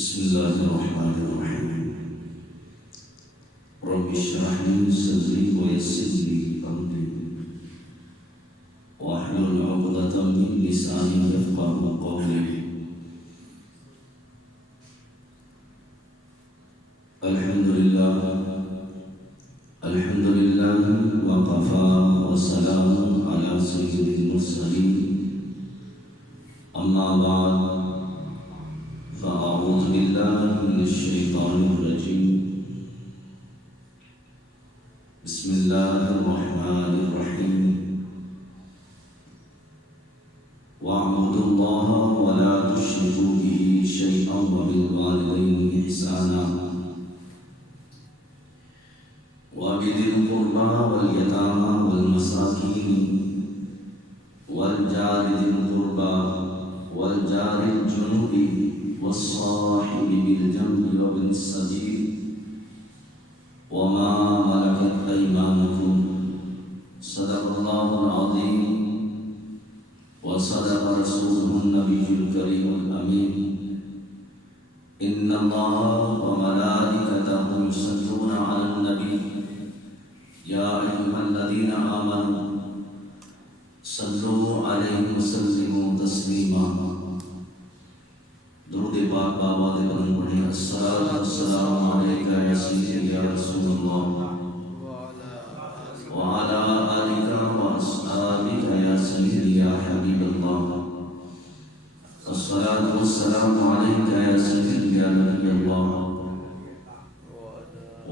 بسم الله الرحمن الرحيم. رب اشرح لي صدري ويسر لي أمري واحلل عقدة من لساني يفقهوا قولي. الحمد لله وكفى وسلام على سيد المرسلين. أما بعد فأعوذ بالله من الشيطان الرجيم. بسم الله الرحمن الرحيم. واعبدوا الله ولا تشركوا به شيئا وبالوالدين إحسانا وبذي القربى واليتامى والمساكين والجار ذي القربى والجار الجنب والصاحب بالجنب وابن السبيل وما ملكت أيمانكم. صدق الله العظيم وصدق رسوله النبي الكريم الأمين. إن الله وملائكته يصلون على النبي يا أيها الذين آمنوا صلوا عليه وسلموا تسليما. درود پاک بابا دے بلند پڑھیں. الصلاۃ والسلام علیک یا سیدی یا رسول اللہ وعلی آلک واصحابک یا سیدی یا حبیب اللہ. الصلاۃ والسلام علیک یا سیدی یا نبی اللہ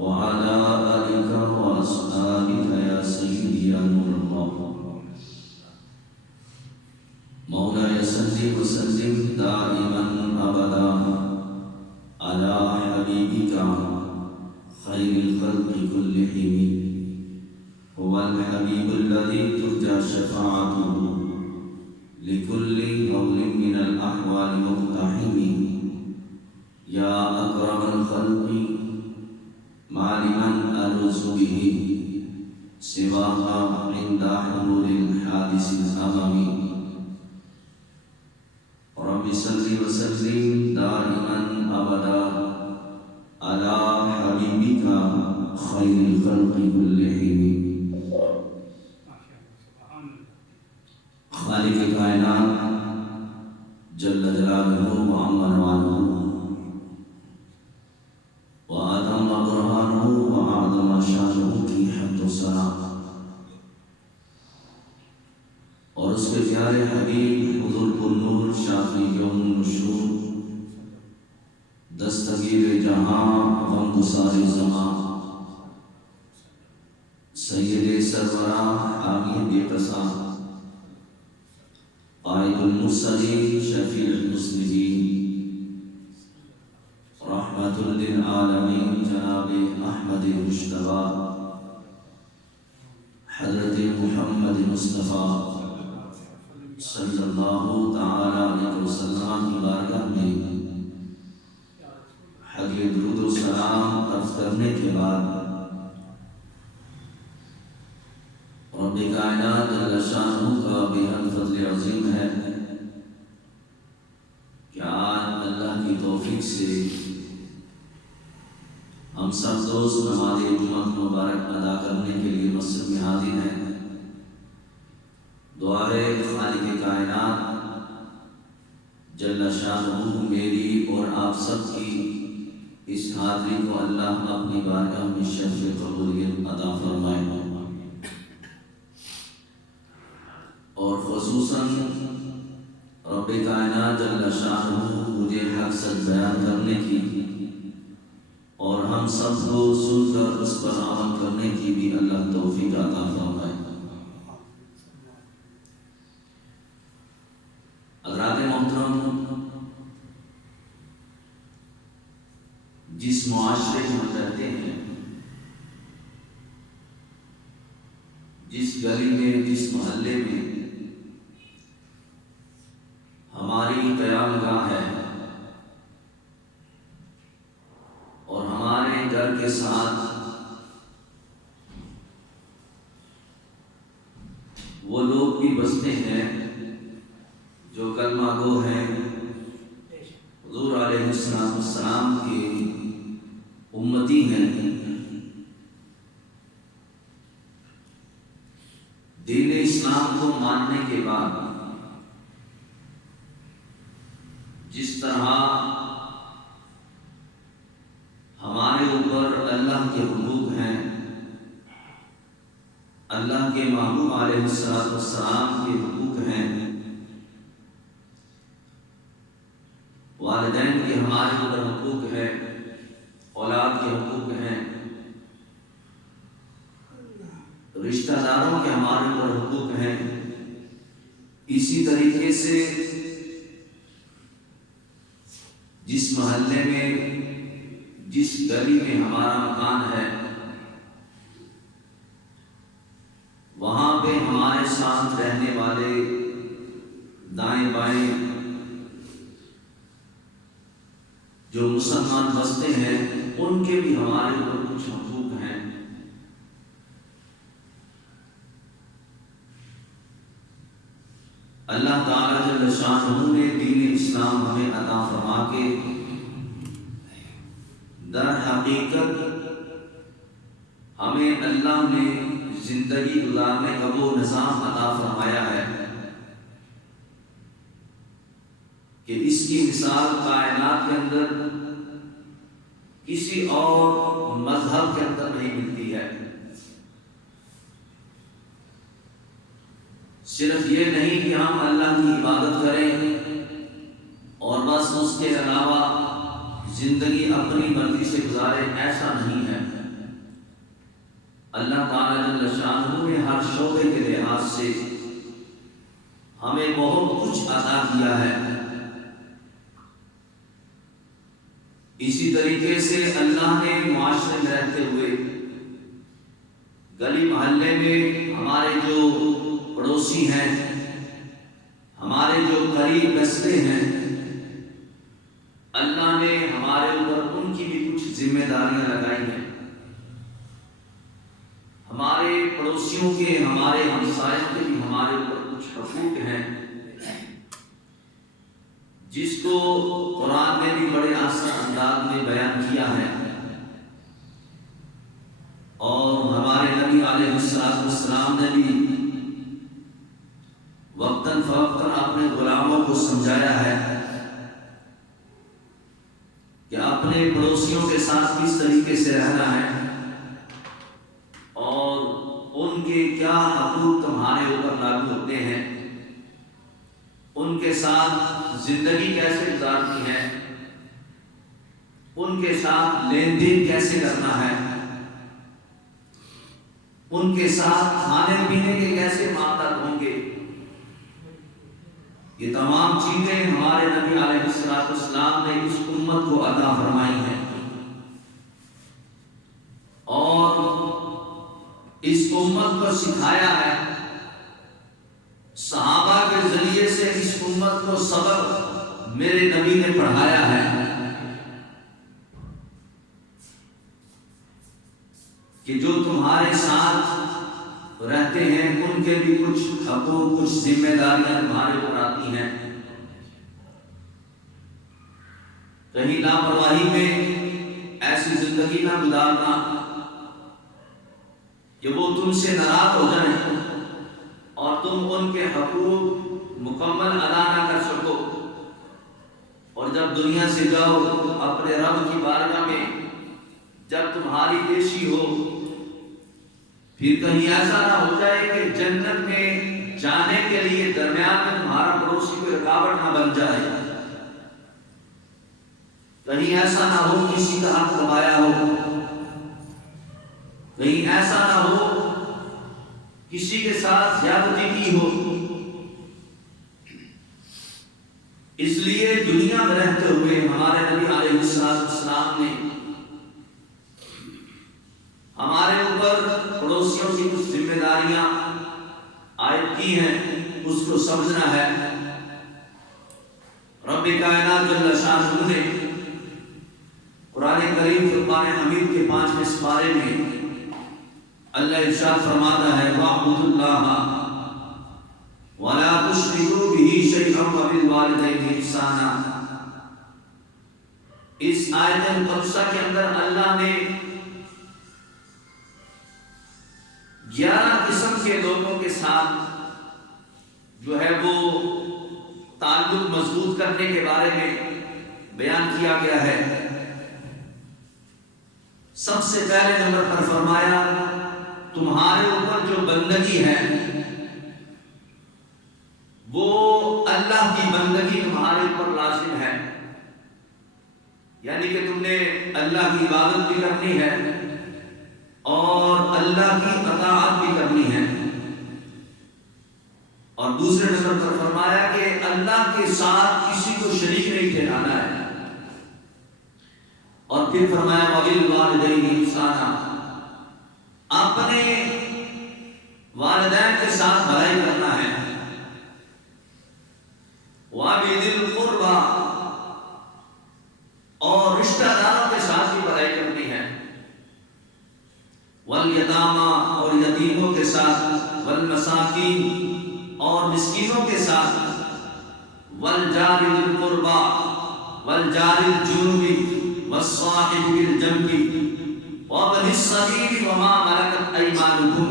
وعلی آلک واصحابک یا سیدی یا نور اللہ. مولاي صل وسلم دائما ابدا على حبيبك خير الخلق كلهم. هو الحبيب الذي ترجى شفاعته لكل هول من الاحوال مقتحم. يا اكرم الخلق ما لمن الوز به سواك عند حلول الحادث الامم. رب صل وسلم دائما ابدا على حبيبك خير الخلق كلهم. خالق کائنات جل جلالہ وعم نوالہ وآدم برہانہ وآدم شانہ کی حمد و ثنا اور اس کے پیارے حبیب حضور النور شافی یوم النشور دستگیر جہاں غم گسار زماں سید سروراں حامی بے قصاں قائد المرسلین شفیع المذنبین رحمت للعالمین جناب احمد مجتبی حضرت محمد مصطفیٰ صلی اللہ تعالی علیہ وسلم کی بارگاہ میں حدیث درود و سلام عرض کرنے کے بعد رب کائنات جل شانہ کا بےحد فضل عظیم ہے کہ آج اللہ کی توفیق سے ہم سب دوست نماز جمعہ مبارک ادا کرنے کے لیے مسجد میں حاضر ہیں. دعا ہے خالق کائنات جل شانہ میری اور آپ سب کی اس حاضری کو اللہ اپنی بارگاہ میں شرف قبولیت عطا فرمائے اور خصوصاً رب کائنات جل شانہ مجھے حق سچ بیان کرنے کی اور ہم سب کو سن کر اس پر عمل کرنے کی بھی اللہ توفیق عطا فرمائے. حضرات محترم، جس معاشرے میں ہم رہتے ہیں، جس گلی میں، جس محلے میں ہماری قیام گاہ ہے اور ہمارے گھر کے ساتھ وہ لوگ بھی بستے ہیں جو کلمہ گو ہیں، حضور علیہ السلام کے امتی ہیں، دین اسلام کو ماننے کے بعد جس طرح ہمارے اوپر اللہ کے حقوق ہیں، اللہ کے محبوب علیہ السلام کے حقوق ہیں، والدین کے ہمارے اوپر حقوق ہے، اولاد کے حقوق ہیں، رشتہ داروں کے ہمارے اوپر حقوق ہیں، اسی طریقے سے جس محلے میں، جس گلی میں ہمارا مکان ہے، وہاں پہ ہمارے ساتھ رہنے والے دائیں بائیں جو مسلمان بستے ہیں، ان کے بھی ہمارے اوپر کچھ حقوق ہیں۔ اللہ تعالیٰ جل شانہ نے دین اسلام ہمیں عطا فرما کے در حقیقت ہمیں اللہ نے زندگی گزارنے کا وہ نظام عطا فرمایا ہے کہ اس کی مثال کائنات کے اندر کسی اور مذہب کے اندر نہیں ملتی ہے۔ صرف یہ نہیں کہ ہم اللہ کی عبادت کریں اور بس اس کے علاوہ زندگی اپنی مرضی سے گزارے، ایسا نہیں ہے۔ اللہ تعالیٰ جل شانہ نے ہر شعبے کے لحاظ سے ہمیں بہت کچھ عطا کیا ہے۔ اسی طریقے سے اللہ نے معاشرے میں رہتے ہوئے گلی محلے میں ہمارے جو پڑوسی ہیں، ہمارے جو قریب بستے ہیں، اللہ نے ہمارے اوپر ان کی بھی کچھ ذمہ داریاں لگائی ہیں۔ ہمارے پڑوسیوں کے، ہمارے ہمسایوں کے بھی ہمارے اوپر کچھ حقوق ہیں، جس کو قرآن نے بھی بڑے آسان انداز میں بیان کیا ہے، اور ہمارے نبی علیہ السلام نے بھی وقتاً فوقتاً اپنے غلاموں کو سمجھایا ہے کہ اپنے پڑوسیوں کے ساتھ کس طریقے سے رہنا ہے اور ان کے کیا حقوق تمہارے اوپر لاگو ہوتے ہیں، ان کے ساتھ زندگی کیسے گزارنی ہے، ان کے ساتھ لین دین کیسے کرنا ہے، ان کے ساتھ کھانے پینے کے کیسے معاملات ہوں گے۔ یہ تمام چیزیں ہمارے نبی علیہ السلام نے اس امت کو عطا فرمائی ہیں، اور اس امت کو سکھایا ہے۔ صحابہ کے ذریعے سے اس امت کو سبق میرے نبی نے پڑھایا ہے کہ جو تمہارے ساتھ رہتے ہیں ان کے بھی کچھ حقوق، کچھ ذمہ داریاں تمہارے اوپر آتی ہیں۔ کہیں لاپرواہی میں ایسی زندگی نہ گزارنا کہ وہ تم سے ناراض ہو جائیں اور تم ان کے حقوق مکمل ادا نہ کر سکو، اور جب دنیا سے جاؤ اپنے رب کی بارگاہ میں جب تمہاری پیشی ہو، پھر کہیں ایسا نہ ہو جائے کہ جنت میں جانے کے لیے درمیان میں تمہارا پڑوسی کوئی رکاوٹ نہ بن جائے، کہیں ایسا نہ ہو کسی کا حق دبایا ہو، کہیں ایسا نہ ہو کسی کے ساتھ زیادتی کی ہو۔ اس لیے دنیا میں رہتے ہوئے ہمارے نبی علیہ السلام نے ہمارے اوپر پڑوسیوں کی کچھ ذمہ داریاں عائد کی ہیں، اس کو سمجھنا ہے۔ رب کائنات جل شانہ نے قرآن کریم فرقان حمید کے 5ویں سپارے میں اللہ ارشاد فرماتا ہے وَاعْبُدُوا اللَّهَ وَلَا تُشْرِكُوا بِهِ شَيْئًا وَبِالْوَالِدَيْنِ إِحْسَانًا۔ اس آیت مقدسہ کے اندر اللہ نے 11 قسم کے لوگوں کے ساتھ جو ہے وہ تعلق مضبوط کرنے کے بارے میں بیان کیا گیا ہے۔ سب سے پہلے نمبر پر فرمایا تمہارے اوپر جو بندگی ہے وہ اللہ کی بندگی تمہارے اوپر لازم ہے، یعنی کہ تم نے اللہ کی عبادت بھی کرنی ہے اور اللہ کی اطاعت بھی کرنی ہے۔ اور دوسرے نمبر پر فرمایا کہ اللہ کے ساتھ کسی کو شریک نہیں ٹھہرانا ہے، اور پھر فرمایا وَبِالْوَالِدَيْنِ إِحْسَانًا، اپنے والدین کے ساتھ بھلائی کرنا ہے، وَبِذِي الْقُرْبَى، اور رشتہ داروں کے ساتھ بھی بھلائی کرنی ہے، وَالْيَتَامَى، اور یتیموں کے ساتھ، وَالْمَسَاکِینِ، اور مسکینوں کے ساتھ، وَالْجَارِ ذِي الْقُرْبَى وَالْجَارِ الْجُنُبِ وَالصَّاحِبِ بِالْجَنبِ وَابْنِ السَّبِيلِ وَمَا مَلَكَتْ أَيْمَانُكُمْ۔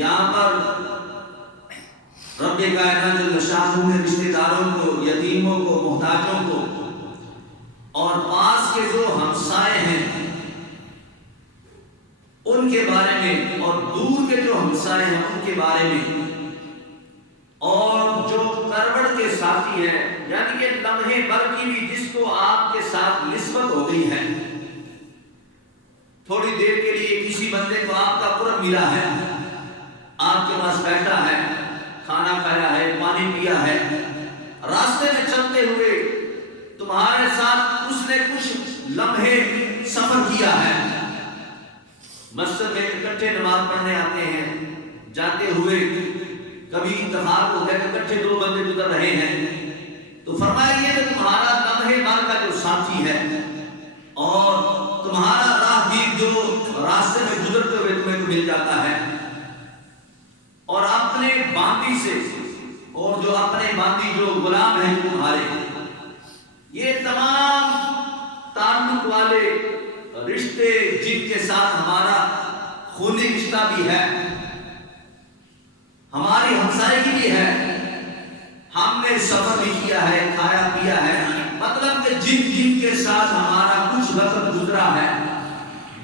یہاں پر رب کائنات جل شانہ نے رشتہ داروں کو، یتیموں کو، محتاجوں کو اور پاس کے جو ہمسائے ہیں ان کے بارے میں، اور دور کے جو ہمسائے ہیں ان کے بارے میں، اور جو کروڑ کے ساتھی ہیں، یعنی کہ لمحے بھر کی بھی جس کو آپ کے ساتھ نسبت ہو گئی ہے، تھوڑی دیر کے لیے کسی بندے کو آپ کا قرب ملا ہے، آپ کے پاس بیٹھا ہے، کھانا کھایا ہے، پانی پیا ہے، راستے میں چلتے ہوئے تمہارے ساتھ اس نے کچھ لمحے سفر کیا ہے، مسجد میں اکٹھے نماز پڑھنے آتے ہیں، جاتے ہوئے کبھی اتفاق ہو گیا کہ اکٹھے 2 بندے گزر رہے ہیں، تو فرمایا یہ کہ تمہارا لمحے بھر کا جو ساتھی ہے اور تمہارا راہگیر جو راستے میں گزرتے ہوئے تمہیں مل جاتا ہے، اور اپنے باندی سے، اور جو اپنے باندی جو غلام ہیں تمہارے، یہ تمام تعلق والے رشتے جن کے ساتھ ہمارا خونی رشتہ بھی ہے، ہماری ہمسائیگی بھی ہے، ہم نے سفر بھی کیا ہے، کھایا پیا ہے، مطلب کہ جن کے ساتھ ہمارا کچھ وقت گزرا ہے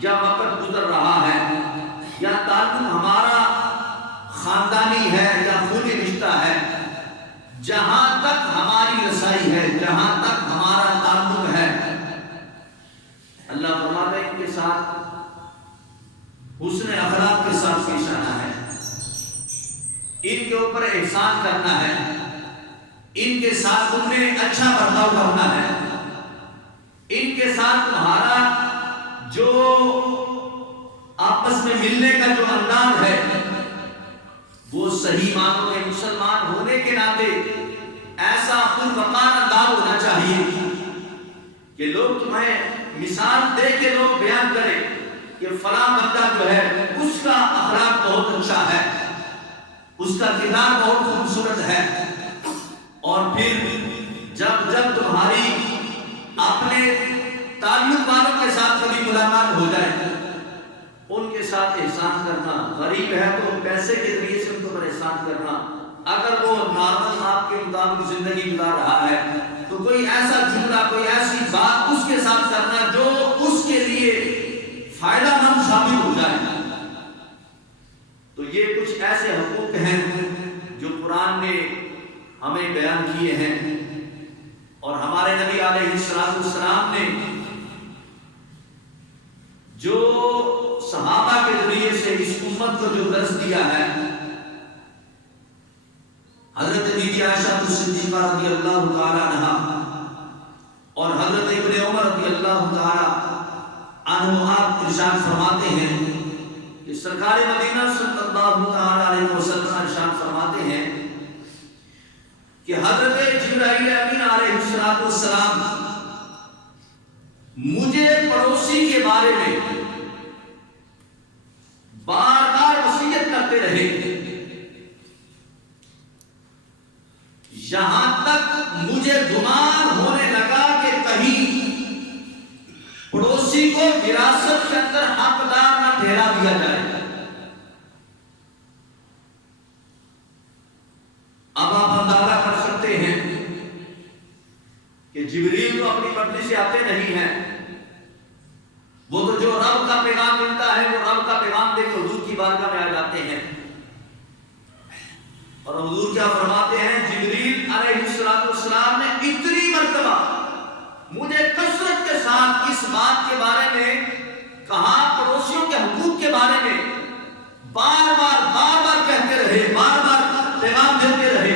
یا وقت گزر رہا ہے، یا تعلق ہمارا خاندانی ہے یا خونی رشتہ ہے، جہاں تک ہماری رسائی ہے، جہاں تک ہمارا تعلق ہے، اللہ فرماتا ہے ان کے ساتھ حسن اخلاق کے ساتھ پیش آنا ہے، ان کے اوپر احسان کرنا ہے، ان کے ساتھ تم نے اچھا برتاؤ کرنا ہے، ان کے ساتھ تمہارا جو آپس میں ملنے کا جو انداز ہے وہ صحیح معنوں میں مسلمان ہونے کے ناطے ایسا پروقار انداز ہونا چاہیے کہ لوگ تمہیں مثال دے کے لوگ بیان کریں کہ فلاں بندہ جو ہے اس کا اخلاق بہت اچھا ہے، اس کا کردار بہت خوبصورت ہے، اور پھر جب تمہاری اپنے تعلق والوں کے ساتھ کبھی ملاقات ہو جائے ان کے ساتھ احسان کرنا، غریب ہے تو پیسے کے ذریعے سے ان کو احسان کرنا، اگر وہ نارمل آپ کے مطابق زندگی گزار رہا ہے تو کوئی ایسا جملہ، کوئی ایسی بات اس کے ساتھ کرنا جو اس کے لیے فائدہ مند ثابت ہو جائے۔ تو یہ کچھ ایسے حقوق ہیں جو قرآن نے ہمیں بیان کیے ہیں، اور ہمارے نبی علیہ السلام نے جو صحابہ کے ذریعے سے اس امت کو جو درس دیا ہے، حضرت بی بی عائشہ صدیقہ رضی اللہ تعالی عنہا اور حضرت ابن عمر رضی اللہ تعالی عنہ آپ ارشاد فرماتے ہیں کہ سرکار مدینہ صلی اللہ تعالی علیہ وسلم ارشاد فرماتے ہیں کہ حضرت جبرائیل امین علیہ السلام مجھے پڑوسی کے بارے میں بار بار وصیت کرتے رہے، یہاں تک مجھے گمان ہونے لگا کہ کہیں پڑوسی کو وراثت کے اندر حقدار نہ ٹھہرا دیا جائے۔ اب آپ اندازہ کر سکتے ہیں کہ جبریل تو اپنی مرضی سے آتے نہیں ہیں، وہ تو جو رب کا پیغام ملتا ہے وہ رب کا پیغام دے کے حضور کی بارگاہ میں آ جاتے ہیں، اور حضور کیا فرماتے ہیں؟ جبریل علیہ السلام نے اتنی مرتبہ مجھے کثرت کے ساتھ اس بات کے بارے میں کہا، پڑوسیوں کے حقوق کے بارے میں بار بار کہتے رہے، بار بار پیغام دیتے رہے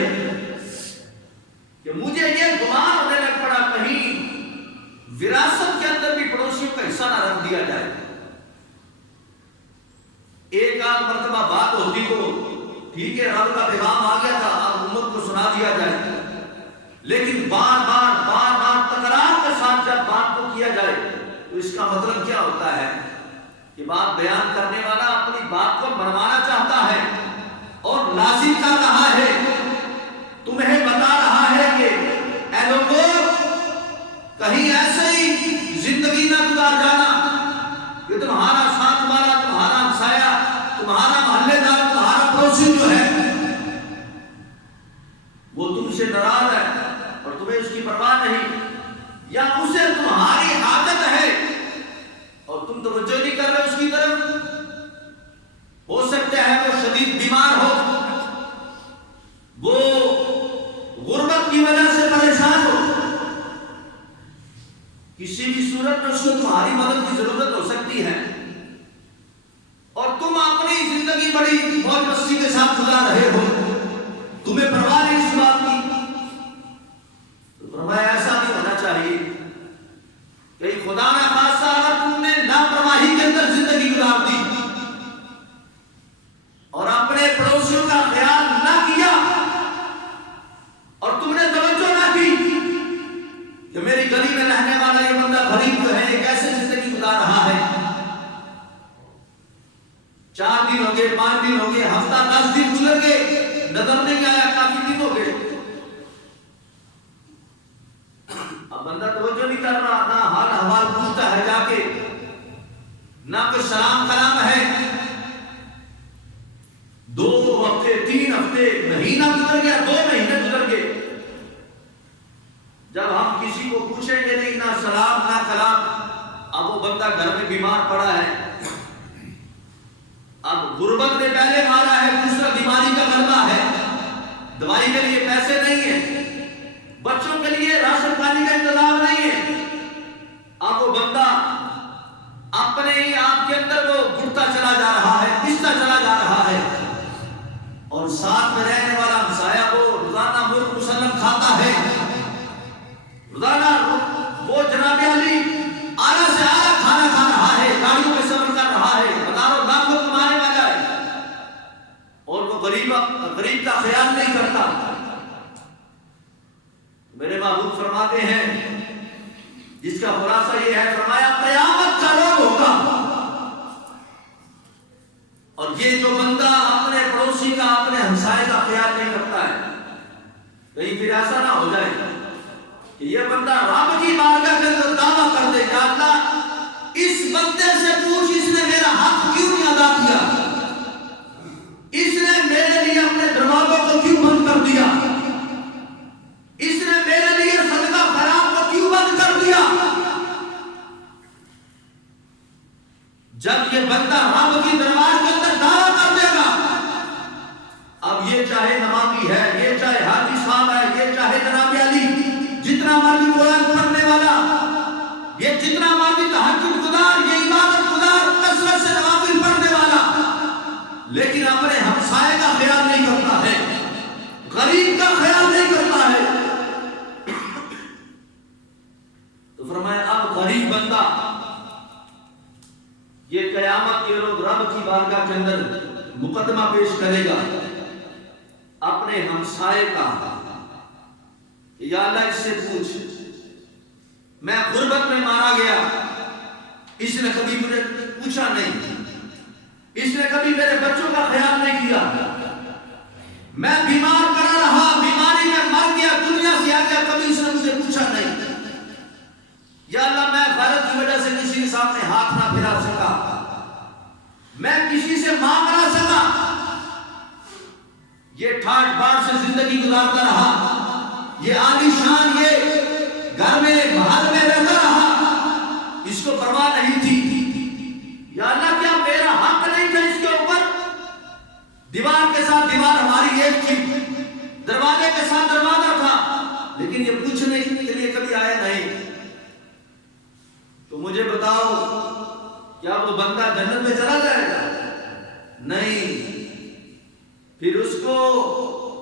کہ مجھے یہ گمان ہونے لگ پڑا کہیں وراثت کے اندر بھی پڑوسیوں کا حصہ نہ رکھ دیا جائے۔ ایک آدھ مرتبہ بات ہوتی تو ٹھیک ہے، رب کا پیغام آ گیا تھا، اب امت کو سنا دیا جائے، لیکن بار بار تکرار کے ساتھ جب بات کو کیا جائے تو اس کا مطلب کیا ہوتا ہے کہ بات بیان کرنے والا اپنی بات کو منوانا چاہتا ہے اور لازم کر رہا ہے، تمہیں بتا رہا ہے کہ اے لوگوں کہیں ایسے ہی زندگی نہ گزار جانا کہ تمہارا ساتھ والا، تمہارا ہمسایہ، تمہارا محلے دار، تمہارا پڑوسی جو ہے وہ تم سے ناراض ہے اور تمہیں اس کی پرواہ نہیں، یا اسے تمہاری حاجت ہے اور تم توجہ نہیں کر رہے اس کی طرف۔ ہو سکتا ہے وہ شدید بیمار ہو، وہ غربت کی وجہ سے پریشان ہو، کسی بھی صورت میں اس کو تمہاری مدد کی ضرورت ہو سکتی ہے، اور تم اپنی زندگی بڑی موج مستی کے ساتھ گزار رہے ہو، تمہیں پرواہ نہیں اس بات کی۔ تو فرمایا ایسا نہیں ہونا چاہیے کہ خدا نہ خاصہ اگر تم نے لاپرواہی کے اندر زندگی گزار دی اور اپنے پڑوسیوں کا خیال نہ کیا اور تم نے توجہ نہ کی کہ میری گلی میں رہنے والا یہ بندہ غریب جو ہے یہ کیسے زندگی گزار رہا ہے، 4 دن ہو گئے، 5 دن ہو گئے، ہفتہ 10 دن گزر گئے، نظر نہیں آیا، کافی دن ہو گئے، اب بندہ توجہ نہیں کر رہا، نہ حال احوال پوچھتا ہے جا کے، نہ کوئی سلام کلام ہے، 2 ہفتے 3 ہفتے، مہینہ گزر گیا، 2 مہینے گزر گئے، جب ہم کسی کو پوچھیں گے نہیں، نہ سلام نہ کلام، اب وہ بندہ گھر میں بیمار پڑا ہے، اب غربت نے پہلے مارا ہے، دوسرا بیماری کا غلبہ ہے، دوائی کے لیے پیسے نہیں ہیں، بچوں کے لیے راشن پانی کا انتظام نہیں ہے، اب وہ بندہ اپنے ہی آپ کے اندر وہ گھٹتا چلا جا رہا ہے، پستا چلا جا رہا ہے، اور ساتھ میں رہنے والا ہمسایہ وہ روزانہ مرغ مسلم کھاتا ہے، روزانہ وہ جناب علی اعلیٰ سے اعلیٰ کھانا کھا رہا ہے، گاڑیوں میں سفر کر رہا ہے، ہزاروں لاکھوں کمانے والا ہے، اور وہ غریب کا خیال نہیں کرتا۔ میرے محبوب فرماتے ہیں جس کا خلاصہ یہ ہے، فرمایا قیامت کا روز ہوگا اور یہ جو بندہ اپنے پڑوسی کا، اپنے ہمسائے کا خیال نہیں کرتا ہے، کہیں پھر ایسا نہ ہو جائے کہ یہ بندہ رب کی بارگاہ کے اندر دعویٰ کر دے کہ اللہ اس بندے سے پوچھ اس نے میرا حق کیوں نہیں ادا کیا، اس نے میرے لیے اپنے دروازوں کو کیوں بند کر دیا، اس نے میرے لیے صدقہ خیرات کو کیوں بند کر دیا۔ جب یہ بندہ رب کی دربار کے اندر دعویٰ کر دے گا، اب یہ چاہے نمازی ہے، یہ چاہے حاجی صاحب ہے، یہ چاہے جناب علی جتنا مرضی قرآن پڑھنے والا، یہ جتنا مرضی تہجد گزار، یہ عبادت گزار، کثرت سے نوافل پڑھنے والا، لیکن اپنے ہمسائے کا خیال نہیں کرتا ہے، غریب کا خیال نہیں کرتا ہے، تو فرمایا اب غریب بندہ یہ قیامت کے روز رب کی بارگاہ کے اندر مقدمہ پیش کرے گا اپنے ہمسائے کا، یا اللہ اس سے پوچھ، میں غربت میں مارا گیا، اس نے کبھی مجھے پوچھا نہیں، اس نے کبھی میرے بچوں کا خیال نہیں کیا، میں بیمار پڑا رہا، بیماری میں مر گیا، دنیا سے آ گیا، کبھی اس نے مجھے پوچھا نہیں، یا اللہ میں غیرت کی وجہ سے کسی کے سامنے گزارتا رہا، یہ عالی شان یہ گھر میں محل میں رہتا رہا، اس کو پرواہ نہیں تھی۔ یا اللہ کیا میرا حق نہیں تھا اس کے اوپر؟ دیوار کے ساتھ دیوار ہماری ایک تھی، دروازے کے ساتھ دروازہ تھا، لیکن یہ پوچھنے کے لیے کبھی آیا نہیں۔ تو مجھے بتاؤ کیا وہ بندہ جنت میں چلا جائے گا؟ نہیں۔ پھر اس کو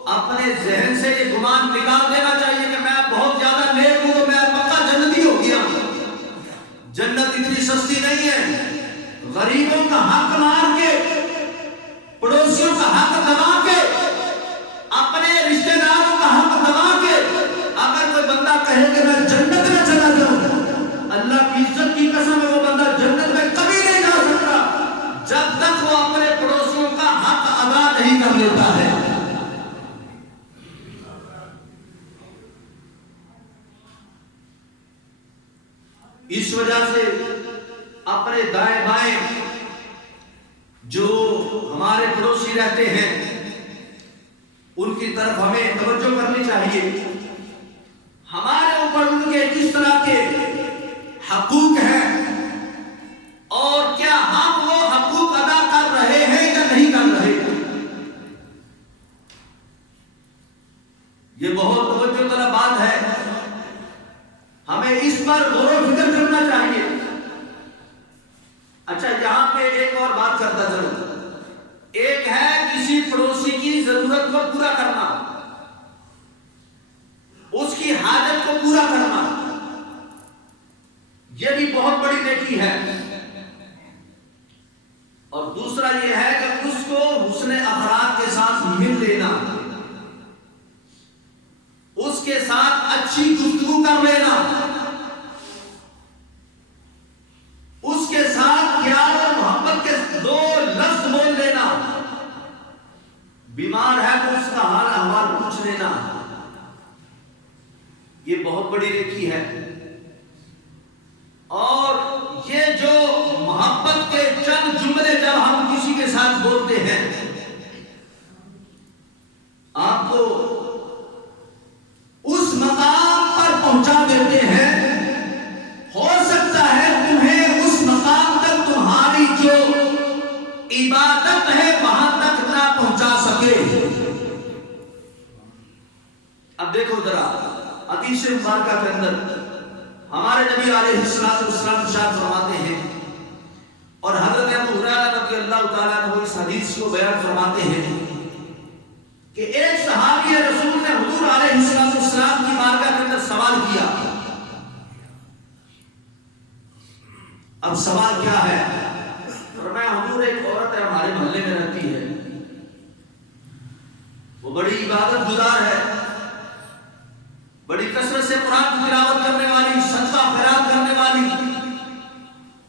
اپنے ذہن سے یہ گمان نکال دینا چاہیے کہ میں بہت زیادہ نیک ہوں، میں پکا جنتی ہو گیا۔ جنت اتنی سستی نہیں ہے۔ غریبوں کا حق مار کے، پڑوسیوں کا حق دبا کے، اپنے رشتہ داروں کا حق دبا کے اگر کوئی بندہ کہے کہ میں جنت میں چلا جاؤں، اللہ کی عزت کی قسم ہے وہ بندہ جنت میں کبھی نہیں جا سکتا جب تک وہ اپنے پڑوسیوں کا حق ادا نہیں کر لیتا ہے۔ اس وجہ سے اپنے دائیں بائیں جو ہمارے پڑوسی رہتے ہیں ان کی طرف ہمیں توجہ کرنی چاہیے۔ ہمارے اوپر ان کے کس طرح کے حقوق ہیں اور کیا ہم وہ حقوق ادا کر رہے ہیں یا نہیں کر رہے، یہ بہت توجہ طلب بات ہے۔ ہمیں اس پر غور و فکر کرنا چاہیے۔ اچھا یہاں پہ ایک اور بات کرتا چلوں۔ ایک ہے کسی پڑوسی کی ضرورت کو پورا کرنا، اس کی حاجت کو پورا کرنا، یہ بھی بہت بڑی نیکی ہے۔ اور دوسرا یہ ہے کہ اس کو حسن اخلاق کے ساتھ مل لینا، اس کے ساتھ اچھی گفتگو کر لینا، اس کے ساتھ پیار اور محبت کے دو لفظ بول لینا، بیمار ہے تو اس کا حال احوال پوچھ لینا، یہ بہت بڑی نیکی ہے۔ اور یہ جو محبت کے چند جملے جب ہم کسی کے ساتھ بولتے ہیں، آپ کو اس مقام پر پہنچا دیتے ہیں، ہو سکتا ہے تمہیں اس مقام تک تمہاری جو عبادت ہے وہاں تک نہ پہنچا سکے۔ اب دیکھو ذرا حدیث مبارکہ کے اندر ہمارے نبی علیہ الصلوۃ والسلام ارشاد فرماتے ہیں، اور حضرت ابو ہریرہ رضی اللہ تعالیٰ عنہ اس حدیث کو بیان فرماتے ہیں کہ ایک صحابی رسول نے حضور علیہ الصلوۃ والسلام کی بارگاہ کے اندر سوال کیا۔ اب سوال کیا ہے؟ فرمایا حضور ایک عورت ہے ہمارے محلے میں رہتی ہے، وہ بڑی عبادت گزار ہے، بڑی کثرت سے قرآن کی تلاوت کرنے والی، صدقہ خیرات کرنے والی،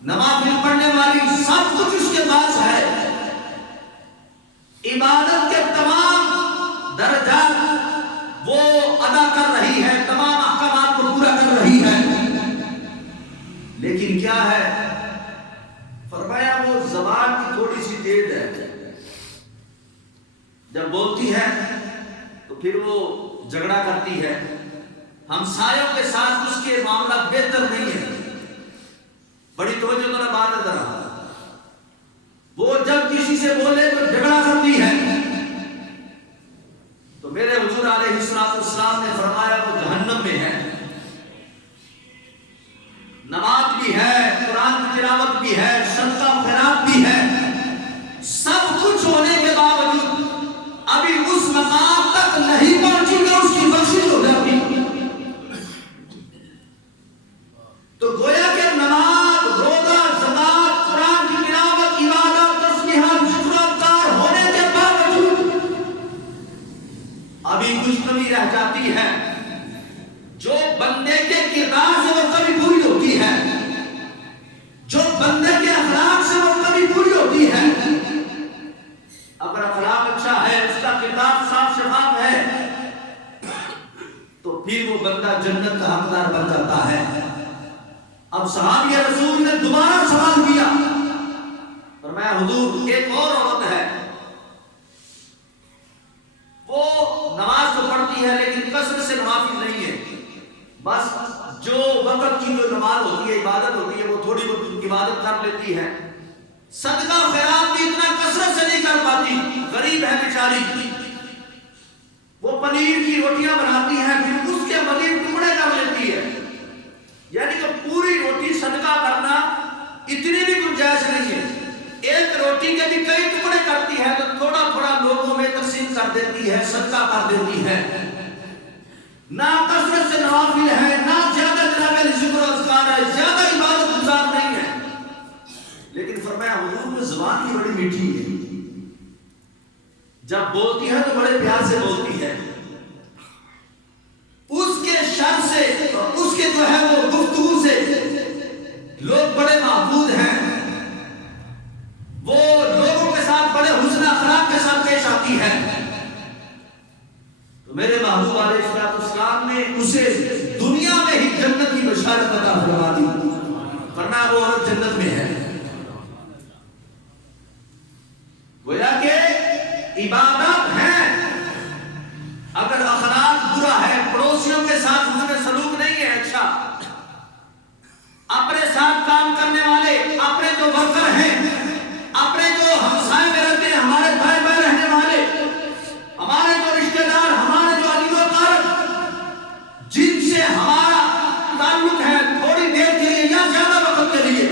نوافل پڑھنے والی، سب کچھ اس کے پاس ہے، عبادت کے تمام درجات وہ ادا کر رہی ہے، تمام احکامات کو پورا کر رہی ہے، لیکن کیا ہے؟ فرمایا وہ زبان کی تھوڑی سی تیز ہے، جب بولتی ہے تو پھر وہ جھگڑا کرتی ہے، ہمسایوں کے ساتھ اس کے معاملہ بہتر نہیں ہے۔ بڑی توجہ طلب بات ہے ذرا، وہ جب کسی سے بولے تو جھگڑا کرتی ہے، تو میرے حضور علیہ السلام نے فرمایا وہ جہنم میں ہے۔ نماز بھی ہے، قرآن کی تلاوت بھی ہے، صدقہ خیرات بھی ہے، سب کچھ ہونے کے باوجود ابھی اس مقام تک نہیں پہنچی کہ اس کی بخشش ہو جاتی۔ تو گویا کہ نماز، روزہ، زکات، قرآن کی تلاوت، عبادت، تسبیحات، ذکر و اذکار ہونے کے باوجود ابھی کچھ کمی رہ جاتی ہے، جو بندے کے کردار سے وہ کمی پوری ہوتی ہے، جو بندے کے اخلاق سے وہ کمی پوری ہوتی ہے۔ اگر اخلاق اچھا ہے، اس کا کردار صاف شفاف ہے، تو پھر وہ بندہ جنت کا حقدار بن جاتا ہے۔ اب صحابی رسول نے دوبارہ سوال کیا، فرمایا حضور ایک اور عورت ہے، وہ نماز تو پڑھتی بس جو وقت کی جو نماز ہوتی ہے، عبادت ہوتی ہے، وہ تھوڑی بہت عبادت کر لیتی ہے، صدقہ خیرات بھی اتنا کثرت سے نہیں کر پاتی، غریب ہے بیچاری، وہ پنیر کی روٹیاں بناتی ہے، پھر اس کے مزید ٹکڑے کر لیتی ہے، یعنی کہ پوری روٹی صدقہ کرنا اتنی بھی گنجائش نہیں ہے، ایک روٹی کے بھی کئی ٹکڑے کرتی ہے تو تھوڑا تھوڑا لوگوں میں تقسیم کر دیتی ہے، صدقہ کر دیتی ہے، نہ کثرت سے نوافل ہے، نہ زیادہ جناب ذکر و اذکار ہے، زیادہ عبادت گزار نہیں ہے، لیکن فرمایا حضور میں زبان کی بڑی میٹھی ہے، جب بولتی ہے تو بڑے پیار سے بولتی ہے، اس کے شر سے، اس کے جو ہے وہ گفتگو سے لوگ بڑے محبوب ہیں، وہ لوگوں کے ساتھ بڑے حسن اخلاق کے ساتھ پیش آتی ہے، تو میرے محبوب علیہ السلام نے اسے دنیا میں ہی جنت کی بشارت عطا فرما دی، فرمایا وہ عورت جنت میں ہے، گویا کہ عبادت ہے، اگر اخلاق برا ہے، پڑوسیوں کے ساتھ حسن سلوک نہیں ہے اچھا، اپنے ساتھ کام کرنے والے، اپنے جو ورکر ہیں، اپنے جو ہمسائے میں رہتے ہیں، ہمارے بھائی بہن رہنے والے، ہمارے جو رشتہ دار، ہمارے جو عزیز و اقارب، جن سے ہمارا تعلق ہے تھوڑی دیر کے لیے یا زیادہ وقت کے لیے،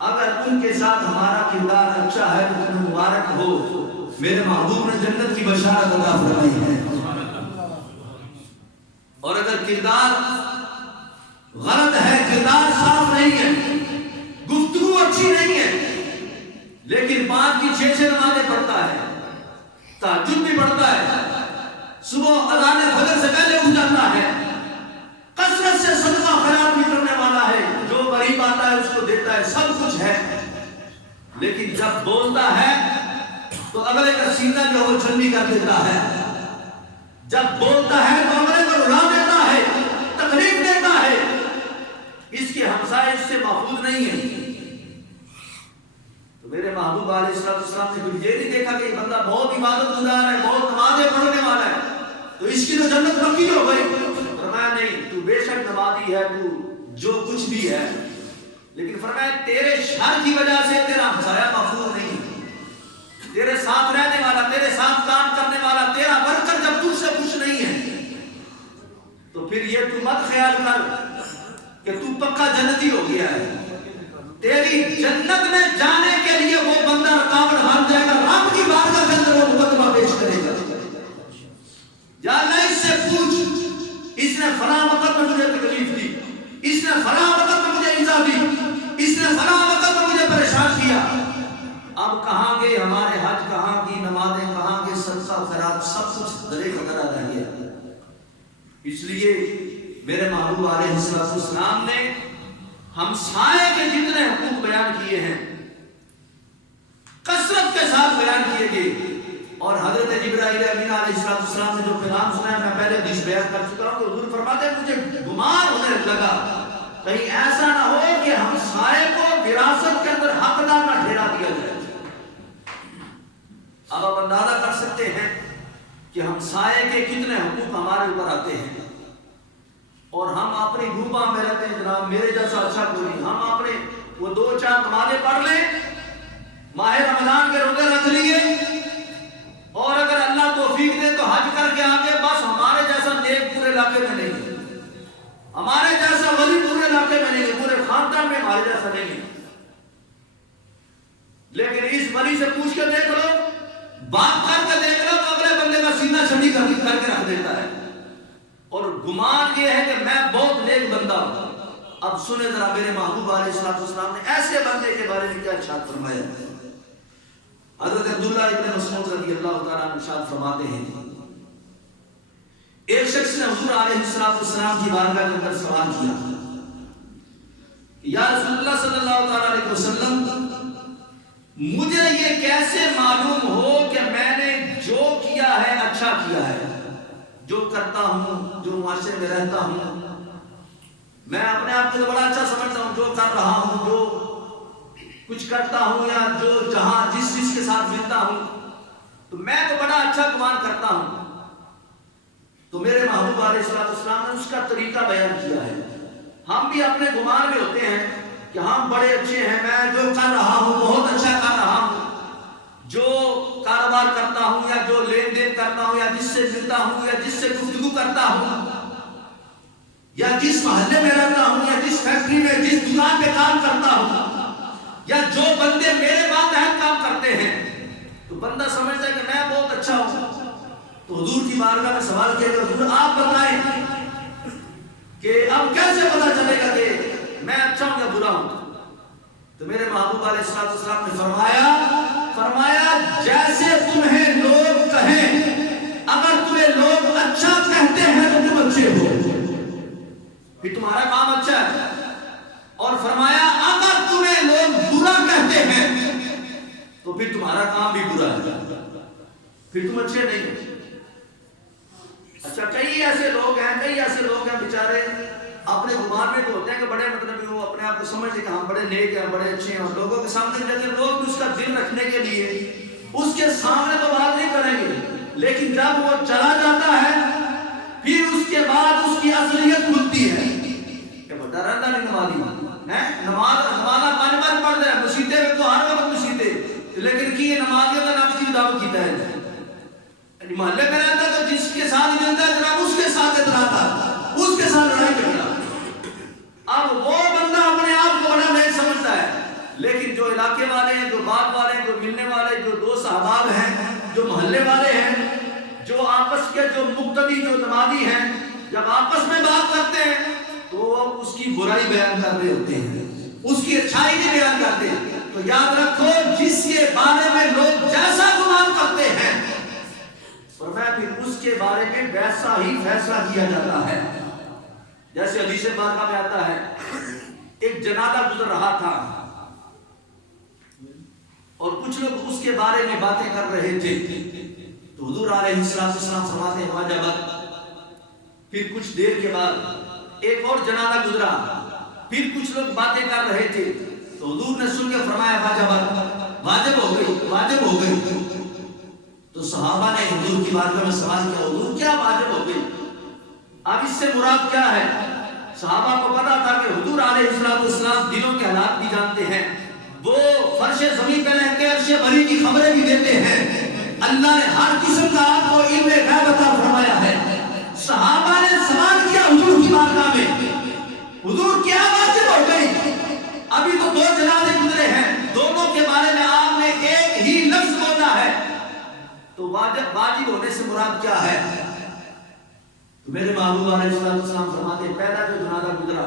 اگر ان کے ساتھ ہمارا کردار اچھا ہے تو تمہیں مبارک ہو، میرے محبوب نے جنت کی بشارت عطا فرمائی ہے، اور اگر کردار غلط ہے، کردار صاف نہیں ہے، گفتگو اچھی نہیں ہے، لیکن 5 کی 6 نمازیں پڑھتا ہے، تہجد بھی پڑھتا ہے، صبح اذان فجر سے پہلے اٹھ جاتا ہے، کثرت سے صدقہ خیرات بھی کرنے والا ہے، جو غریب آتا ہے اس کو دیتا ہے، سب کچھ ہے، لیکن جب بولتا ہے تو اگلے کا سینہ جو وہ چھلنی کر دیتا ہے، جب بولتا ہے تو اگلے کو رلا دیتا ہے، تکلیف دیتا ہے، اس کے ہمسائے اس سے محفوظ نہیں ہے، تو میرے محبوب علیہ السلام نے پھر یہ نہیں دیکھا کہ یہ بندہ بہت عبادت گزار ہے، بہت نمازیں پڑھنے والا ہے، تو اس کی تو جنت پکی ہو گئی، فرمایا نہیں، تو بے شک نمازی ہے، تو جو کچھ بھی ہے، لیکن فرمایا تیرے شر کی وجہ سے تیرا ہمسایہ محفوظ نہیں ہے، تیرے ساتھ رہنے والا، تیرے ساتھ کام کرنے والا، تیرا ورکر جب تجھ سے خوش نہیں ہے تو پھر یہ تو مت خیال کر کہ تو پکا جنتی ہو گیا ہے، تیری جنت میں جانے کے لیے وہ بندہ رکاوٹ بن جائے گا، رب کی بارگاہ کے اندر وہ مقدمہ پیش کرے گا، یا اللہ اس سے پوچھ، اس نے فلاں وقت میں مجھے تکلیف دی، اس نے فلاں وقت میں مجھے ایذا دی، اس نے فلاں وقت میں مجھے پریشان کیا، اب کہاں گئے ہمارے حج، کہاں کی نمازیں، کہاں کے صدقہ خیرات، سب کچھ درے خطرہ رہ گیا، اس لیے میرے محبوب علیہ السلام نے ہمسائے کے جتنے حقوق بیان کیے ہیں کثرت کے ساتھ بیان کیے گئے، اور حضرت جبرائیل امین علیہ السلام نے جو پیغام سنا ہے، میں پہلے حدیث بیان کر چکا ہوں کہ حضور فرماتے ہیں مجھے گمان ہونے لگا کہیں ایسا نہ ہو کہ ہمسائے کو وراثت کے اندر حقدار نہ ٹھہرا دیا جائے، اب آپ اندازہ کر سکتے ہیں کہ ہمسائے کے کتنے حقوق ہمارے اوپر آتے ہیں، اور ہم اپنی گھوپا میں رہتے ہیں، جناب میرے جیسا اچھا کوئی نہیں، ہم اپنے وہ 2-4 نمازیں پڑھ لیں، ماہ رمضان کے روزے رکھ لیے، اور اگر اللہ توفیق دے تو حج کر کے آگے، بس ہمارے جیسا نیک پورے علاقے میں نہیں ہے، ہمارے جیسا ولی پورے علاقے میں نہیں ہے، پورے خاندان میں ہمارے جیسا نہیں ہے، لیکن اس ولی سے پوچھ کے دیکھ لو، بات کر کے دیکھ لو تو اگلے بندے کا سینہ چھڑی کر کے رکھ دیتا ہے، اور گمان یہ ہے کہ میں بہت نیک بندہ ہوں۔ اب سنیں ذرا میرے محبوب علیہ السلام نے ایسے بندے کے بارے میں کیا ارشاد فرمایا۔ حضرت عبداللہ ابن مسعود رضی اللہ تعالیٰ عنہ ارشاد فرماتے ہیں، ایک شخص نے حضور علیہ السلام کی بارگاہ کے اندر سوال کیا، یا رسول اللہ صلی اللہ تعالیٰ علیہ وسلم، مجھے یہ کیسے معلوم ہو کہ میں نے جو کیا ہے اچھا کیا ہے، جو کرتا ہوں، جو معاشرے میں رہتا ہوں، میں اپنے آپ کو بڑا اچھا سمجھتا ہوں، جو کر رہا ہوں، جو کچھ کرتا ہوں، یا جو جہاں جس کے ساتھ ملتا ہوں، تو میں تو بڑا اچھا گمان کرتا ہوں، تو میرے محبوب علیہ السلام نے اس کا طریقہ بیان کیا ہے. ہم بھی اپنے گمان میں ہوتے ہیں کہ ہم بڑے اچھے ہیں، میں جو کر رہا ہوں بہت اچھا کر رہا ہوں، جو کاروبار کرتا ہوں یا جو لین دین کرتا ہوں یا جس سے ملتا ہوں یا جس سے گفتگو کرتا ہوں یا جس محلے میں رہتا ہوں یا جس فیکٹری میں جس دکان پہ کام کرتا ہوں یا جو بندے میرے ماتحت کام کرتے ہیں، تو بندہ سمجھتا ہے کہ میں بہت اچھا ہوں. تو حضور کی بارگاہ میں سوال کیا کہ حضور آپ بتائیں کہ اب کیسے پتا چلے گا کہ میں اچھا ہوں یا برا ہوں؟ تو میرے محبوب علیہ السلام نے فرمایا جیسے تمہیں لوگ کہیں، اگر تمہیں لوگ اچھا کہتے ہیں تو تم اچھے ہو، پھر تمہارا کام اچھا ہے. اور فرمایا اگر تمہیں لوگ برا کہتے ہیں تو پھر تمہارا کام بھی برا ہے، پھر تم اچھے نہیں ہو. اچھا کئی ایسے لوگ ہیں بیچارے اپنے گمان میں تو ہوتے ہیں کہ بڑے مطلب وہ اپنے آپ کو سمجھتے کہ ہم بڑے نیک ہیں، بڑے اچھے ہیں، اور لوگوں کے سامنے جاتے لوگ بھی اس کا دل رکھنے کے لیے اس کے سامنے تو بات نہیں کریں گے، لیکن جب وہ چلا جاتا ہے پھر اس کے بعد اس کی اصلیت کھلتی ہے کہ بڑا رہتا نہیں نمازی ہے، نماز پانی پڑھ دے مسیطے میں تو ہر وقت مسیطے، لیکن کی یہ نمازیوں کا نفس کی دعوت کیتا ہے. محلے میں رہتا تو جس کے ساتھ ملتا ہے جناب اس کے ساتھ اتراتا، اس کے ساتھ لڑائی کرتا. اب وہ بندہ اپنے آپ کو بڑا نہیں سمجھتا ہے، لیکن جو علاقے والے ہیں، جو بات والے ہیں، جو ملنے والے، جو دوست احباب ہیں، جو محلے والے ہیں، جو آپس کے جو مقتدی جو نمازی ہیں، جب آپس میں بات کرتے ہیں تو اس کی برائی بیان کر رہے ہوتے ہیں، اس کی اچھائی نہیں بیان کرتے. تو یاد رکھو جس کے بارے میں لوگ جیسا گمان کرتے ہیں اور میں پھر اس کے بارے میں ویسا ہی فیصلہ کیا جاتا ہے. جیسے حدیث پاک میں آتا ہے ایک جنازہ گزر رہا تھا اور کچھ لوگ اس کے بارے میں باتیں کر رہے تھے، تو حضور علیہ السلام فرماتے ہیں واجبت. پھر کچھ دیر کے بعد ایک اور جنازہ گزرا، پھر کچھ لوگ باتیں کر رہے تھے، تو حضور نے سن کے فرمایا واجبت، واجب ہو گئی. تو صحابہ نے حضور کی بارگاہ میں سوال کیا حضور کیا واجب ہو گئی، اب اس سے مراد کیا ہے؟ صحابہ کو پتا تھا کہ حضور علیہ السلام دلوں کے حالات بھی جانتے ہیں، وہ فرش زمین پہ رہ کے عرش بری کی خبریں بھی دیتے ہیں، اللہ نے ہر قسم کا آپ کو علم غیب عطا فرمایا ہے. صحابہ نے سوال کیا حضور کی بارگاہ میں حضور کیا واجب ہو گئی؟ ابھی تو 2 جنازے گزرے ہیں، دونوں کے بارے میں آپ نے ایک ہی لفظ بولا ہے، تو واجب ہونے سے مراد کیا ہے؟ تو میرے محبوب علیہ السلام فرماتے ہیں پہلا جو جنازہ گزرا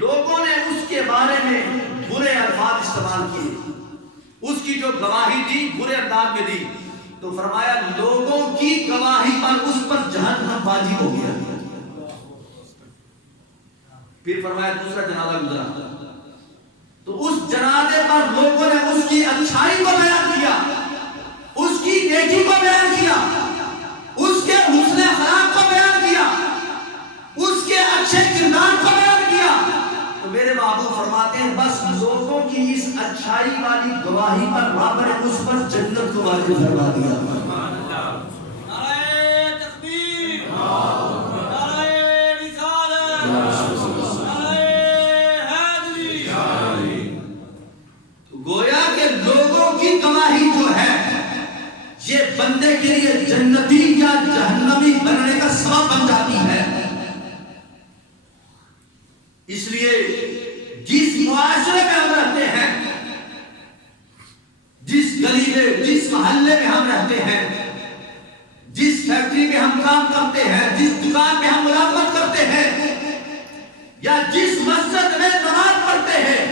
لوگوں نے اس کے بارے میں برے الفاظ استعمال کیے، اس کی جو گواہی دی برے انداز میں دی، تو فرمایا لوگوں کی گواہی پر اس پر جہنم واجب ہو گیا. پھر فرمایا دوسرا جنازہ گزرا تو اس جنازے پر لوگوں نے اس کی اچھائی کو بیان کیا، اس کی نیکی کو بیان کیا، اس کے حسن اخلاق کو بیان کیا، اس کے اچھے کردار کو بیان کیا. تو میرے محبوب فرماتے ہیں بس لوگوں کی اس اچھائی والی گواہی پر رب نے اس پر جنت کو واجب فرما دیا. نعرہ تکبیر، نعرہ رسالت، نعرہ حیدری. گویا کہ لوگوں کی گواہی جو ہے یہ بندے کے لیے جنتی یا جہنمی بننے کا سبب بن جاتی ہے. اس لیے جس معاشرے میں ہم رہتے ہیں، جس گلی میں جس محلے میں ہم رہتے ہیں، جس فیکٹری میں ہم کام کرتے ہیں، جس دکان میں ہم ملازمت کرتے ہیں یا جس مسجد میں نماز پڑھتے ہیں،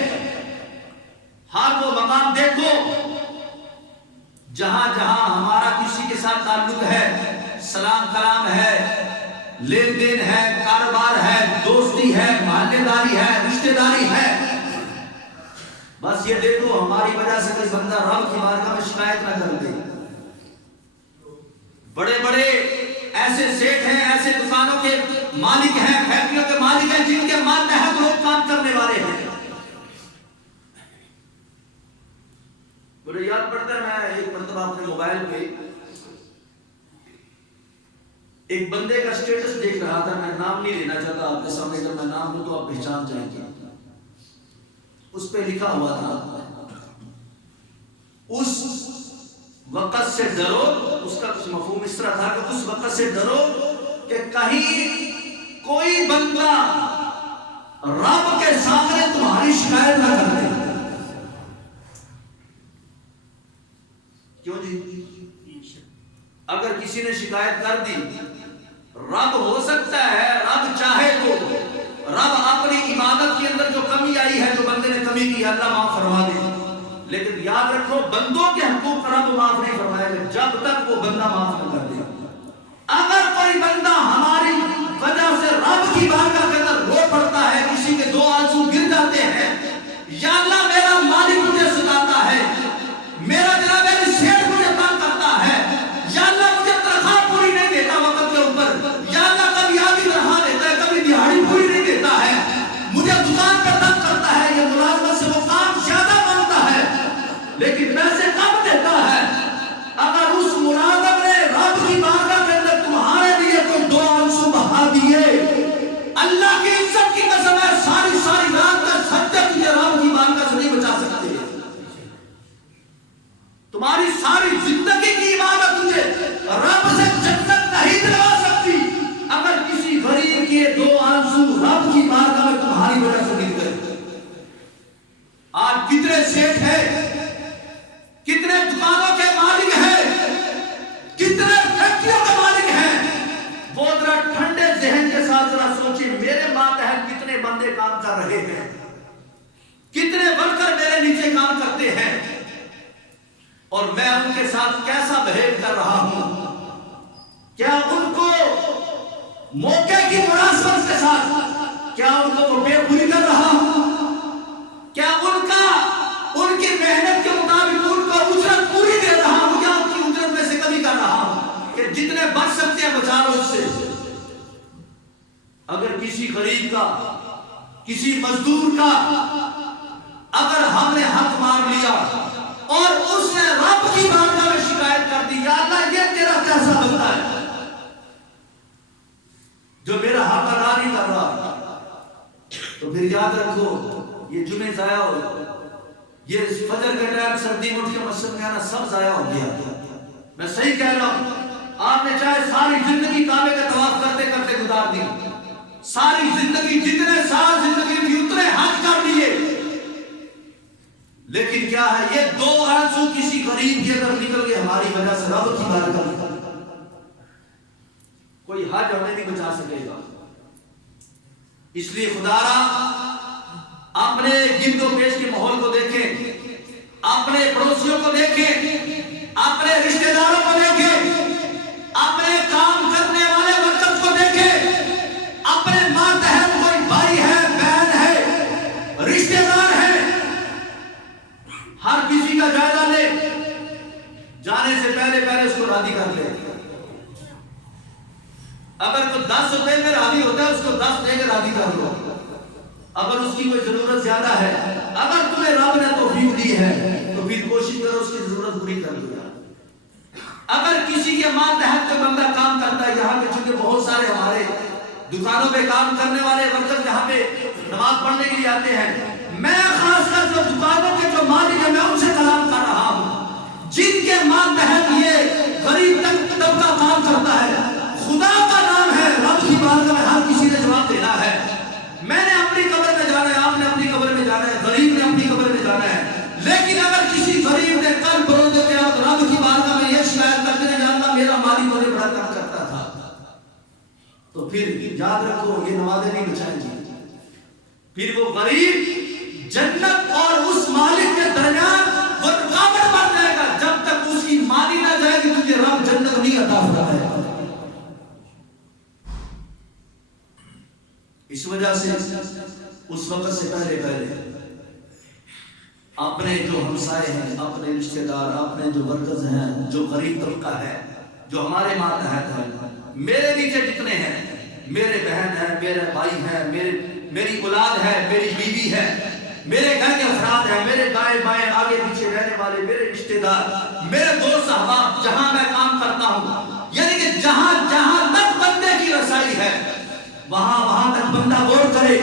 ہر وہ مقام دیکھو جہاں جہاں ہمارا کسی کے ساتھ تعلق ہے، سلام کلام ہے، لین دین ہے، کاروبار ہے، دوستی ہے، محلے داری ہے، رشتہ داری ہے، بس یہ دیکھو ہماری وجہ سے کوئی بندہ رب کی بارگاہ میں شکایت نہ کر دے. بڑے بڑے ایسے سیٹ ہیں، ایسے دکانوں کے مالک ہیں، فیکٹریوں کے مالک ہیں جن کے ماتحت لوگ کام کرنے والے ہیں. مجھے یاد پڑتا ہے میں ایک مرتبہ اپنے موبائل پہ ایک بندے کا سٹیٹس دیکھ رہا تھا، میں نام نہیں لینا چاہتا آپ کے سامنے، اگر میں نام لوں تو آپ پہچان جائیں گے. اس پہ لکھا ہوا تھا اس وقت سے ڈرو. اس کا کچھ مفہوم اس طرح تھا کہ اس وقت سے ڈرو کہ کہیں کوئی بندہ رب کے سامنے تمہاری شکایت نہ کر دے. کیوں جی؟ اگر کسی نے شکایت کر دی، رب ہو سکتا ہے، رب چاہے تو رب اپنی عبادت کے اندر جو کمی آئی ہے، جو بندے نے کمی کی، اللہ معاف فرما دے. لیکن یاد رکھو بندوں کے حقوق رب معاف نہیں فرمائے گا جب تک وہ بندہ معاف نہ کر دے. اگر کوئی بندہ ہماری وجہ سے رب کی بارگاہ کے اندر رو پڑتا ہے، کسی کے 2 آنسو گر جاتے ہیں، یا اللہ میرا مالک مجھے ستاتا ہے، میرا جناب میری سیٹ مجھے تنگ کرتا ہے، یا اللہ مجھے تنخواہ پوری نہیں دیتا وقت کے اوپر، یا اللہ کبھی آدھی تنخواہ دیتا ہے، کبھی دہاڑی پوری نہیں دیتا ہے، مجھے دکان پر تنگ کرتا ہے، یہ ملازمت سے وہ کام زیادہ مانگتا ہے لیکن پیسے کم دیتا ہے. اگر اس ملازم نے رب کی بارگاہ کے اندر تمہارے لیے کوئی 2 آنسو بہا دیے، اللہ کی عزت کی قسم ہے ساری رات کا سجدہ تجھے رب کی بارگاہ سے نہیں بچا سکتے. تمہاری ساری زندگی کی عبادت تجھے رب سے جنت نہیں دلوا سکتی اگر کسی غریب کے 2 آنسو رب کی بارگاہ میں تمہاری وجہ سے گر گئے. آج کتنے سیٹ ہیں، کتنے دکانوں کے مالک ہیں، کتنے فیکٹریوں کے مالک ہیں، وہ ذرا ٹھنڈے ذہن کے ساتھ ذرا سوچیں میرے ماتحت کتنے بندے کام کر رہے ہیں، کتنے ورکر میرے نیچے کام کرتے ہیں، اور میں ان کے ساتھ کیسا بہیو کر رہا ہوں. کیا ان کو موقع کی مناسبت کے ساتھ کیا ان کو پے پوری کر رہا ہوں؟ کیا ان کی محنت کے مطابق ان کو اجرت پوری دے رہا ہوں یا ان کی اجرت میں سے کمی کر رہا ہوں کہ جتنے بچ سکتے ہیں بچا لو اس سے. اگر کسی غریب کا، کسی مزدور کا اگر ہم نے حق مار لیا اور اس نے رب کی بارگاہ میں شکایت کر دی، یا اللہ یہ تیرا کیسا بندہ ہے جو میرا حق ادا نہیں کر رہا، تو پھر یاد رکھو یہ جمعے ضائع ہو، یہ فجر کے ٹائم سردی میں اٹھ کے مسجد میں آنا سب ضائع ہو گیا. میں صحیح کہہ رہا ہوں. آپ نے چاہے ساری زندگی کعبے کا طواف کرتے کرتے گزار دی، ساری زندگی جتنے سال زندگی تھی اتنے حج کر لیے، لیکن کیا ہے یہ 2 آنسو کسی غریب کے اندر نکل گئے ہماری وجہ سے رب کی بارگاہ میں، کوئی حج ہمیں نہیں بچا سکے گا. اس لیے خدا را اپنے گرد و پیش کے ماحول کو دیکھیں، اپنے پڑوسیوں کو دیکھیں، اپنے رشتہ داروں کو دیکھیں، اپنے کام کرنے والے ورکرز کو دیکھیں، اپنے ماتحت کوئی بھائی ہے، بہن ہے، رشتہ دار ہے، ہر کسی کا جائزہ لے، جانے سے پہلے اس کو راضی کر لے. اگر کوئی 10 روپے میں راضی ہوتا ہے اس کو 10 دے کے راضی کر لو. اگر اس کی کوئی ضرورت زیادہ ہے، اگر تمہیں رب نے توفیق دی ہے تو پھر کوشش کرو اس کی ضرورت پوری کر دو. اگر کسی کے ماتحت کوئی بندہ کام کرتا ہے، یہاں پہ چونکہ بہت سارے ہمارے دکانوں پہ کام کرنے والے ورکر یہاں پہ نماز پڑھنے کے لیے آتے ہیں، میں خاص کر جو دکانوں کے جو مالک ہیں میں ان سے کلام کر رہا ہوں جن کے ماتحت یہ غریب طبقہ کام کرتا ہے. خدا کا نام ہے، رب کی بارگاہ میں ہر کسی نے جواب دینا ہے. میں نے اپنی قبر میں جانا ہے، آپ نے اپنی قبر میں جانا ہے، غریب نے اپنی قبر میں جانا ہے. لیکن اگر کسی غریب نے کل بروز کے وقت رب کی بارگاہ میں یہ شکایت کرتے ہیں کہ اللہ میرا مالک مجھے بڑا تنگ کرتا تھا، تو پھر یاد رکھو یہ نمازیں نہیں بچائیں گی. پھر وہ غریب جنت اور اس مالک کے درمیان وہ رکاوٹ بن جائے گا جب تک اس کی مانی نہ جائے گی تجھے رب جنت نہیں عطا فرمائے گا. اس وجہ سے اس وقت سے پہلے اپنے جو ہمسائے ہیں، اپنے رشتہ دار، اپنے جو ورکرز ہیں، جو غریب طبقہ ہے، جو ہمارے ماتحت ہے، میرے نیچے جتنے ہیں، میرے بہن ہیں، میرے بھائی ہیں، میری اولاد ہے، میری بیوی ہے، میرے گھر کے افراد ہیں، میرے دائیں بائیں آگے پیچھے رہنے والے میرے رشتہ دار، میرے دوست احباب، جہاں میں کام کرتا ہوں، یعنی کہ جہاں تک رسائی ہے وہاں تک بندہ غور کرے،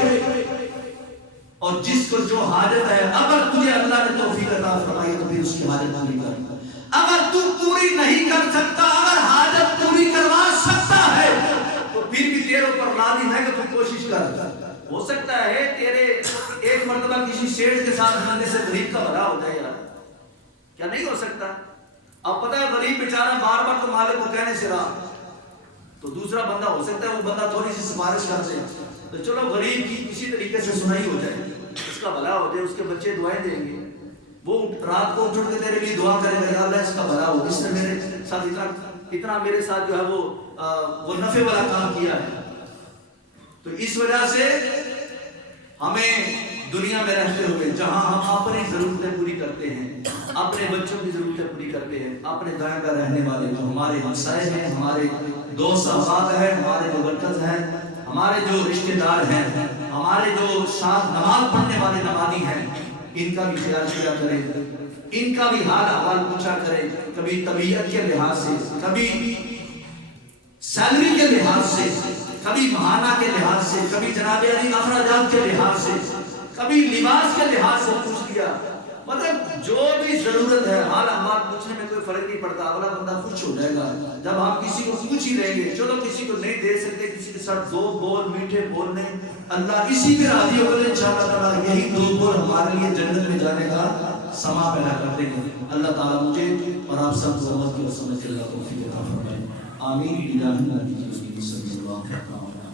اور جس کو جو حاجت ہے اگر تجھے اللہ نے توفیق عطا فرمائی تو پھر اس کی حاجت پوری کر۔ اگر تو پوری نہیں کر سکتا، اگر حاجت پوری کروا سکتا ہے تو پھر بھی تیرے اوپر لازم ہے کہ تو کوشش کر۔ ہو سکتا ہے تیرے ایک مرتبہ کسی شیخ کے ساتھ ملنے سے غریب کا بھلا ہو جائے یار، کیا نہیں ہو سکتا؟ اب پتہ ہے غریب بیچارہ بار بار تو مالک کو کہنے سے رہا، تو دوسرا بندہ ہو سکتا ہے وہ بندہ تھوڑی سی سفارش کر دے تو چلو غریب کی کسی طریقے سے سنائی ہو جائے، اس کا بھلا ہو جائے، اس کے بچے دعائیں دیں گے، وہ رات کو اٹھ کے تیرے لیے دعا کرے گا یا اللہ اس کا بھلا ہو، اس نے میرے ساتھ اتنا میرے ساتھ جو ہے وہ نفع والا کام کیا ہے۔ تو اس وجہ سے ہمیں دنیا میں رہتے ہوئے جہاں ہم اپنی ضرورتیں پوری کرتے ہیں، اپنے بچوں کی ضرورتیں پوری کرتے ہیں، اپنے دائیں بائیں رہنے والے جو ہمارے ہمسائے ہیں، ہمارے دوست احباب ہیں، ہمارے جو ورکرز ہیں، ہمارے جو رشتہ دار ہیں، ہمارے جو ساتھ نماز پڑھنے والے نمازی ہیں، ان کا بھی خیال کیا کریں، ان کا بھی حال احوال پوچھا کریں، کبھی طبیعت کے لحاظ سے، کبھی سیلری کے لحاظ سے، کبھی ماہانہ کے لحاظ سے، کبھی جناب علی اخراجات کے لحاظ سے، کبھی لباس کے لحاظ سے پوچھ لیا، مطلب جو بھی ضرورت ہے حال احوال پوچھنے میں کوئی فرق نہیں پڑتا، اگلا بندہ خوش ہو جائے گا جب آپ کسی کو پوچھ ہی لیں گے۔ چلو کسی کو نہیں دے سکتے، کسی کے ساتھ دو بول میٹھے بولنے، اللہ اسی پہ راضی ہو گئے انشاءاللہ تعالیٰ یہی دو بول ہمارے لیے جنت میں جانے کا سما پیدا کر دیں گے۔ اللہ تعالیٰ مجھے اور آپ سب کو امت کی سمجھ اللہ توفیق عطا فرمائے، آمین۔